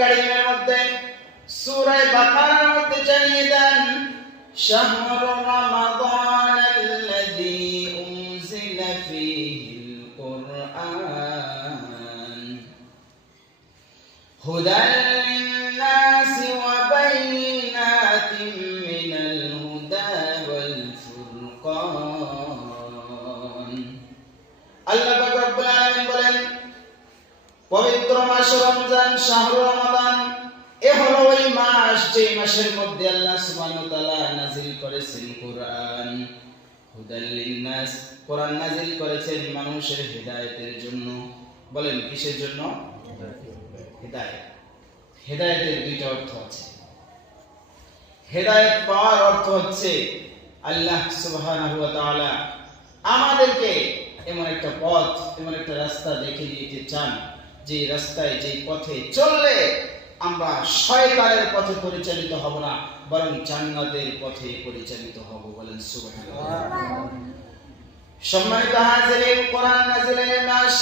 কারীমের মধ্যে সূরা বাকারার মধ্যে জানিয়ে দেন শাহরু রমাদানাল্লাযী উনজিলা ফীহিল কুরআন হুদাল লিন-নাসি ওয়া বাইয়িনাতিন মিনাল হুদা ওয়াল ফুরকান। আল্লাহ পাক রব্বুল আলামিন বলেন পবিত্র মাস রমজান শাহরু রমাদান এ হলো ওই মাস যে মাসের মধ্যে আল্লাহ সুবহানাহু ওয়া তাআলা নাযিল করেছেন কোরআন হুদাল লিন-নাস, কোরআন নাযিল করেছেন মানুষের হিদায়াতের জন্য। বলেন কিসের জন্য? হিদায়াত। হিদায়াতের দুইটা অর্থ আছে। হিদায়াত পাওয়ার অর্থ হচ্ছে আল্লাহ সুবহানাহু ওয়া তাআলা আমাদেরকে এমন একটা পথ, এমন একটা রাস্তা দেখিয়ে দিতে চান যে রাস্তায়, যে পথে চললে আমরা শয়তানের পথে পরিচালিত হব না, বরং জান্নাতের পথে পরিচালিত হব। বলেন সুবহানাল্লাহ। সম্মানিত হাজিরিন, কোরআন নাযিলের মাস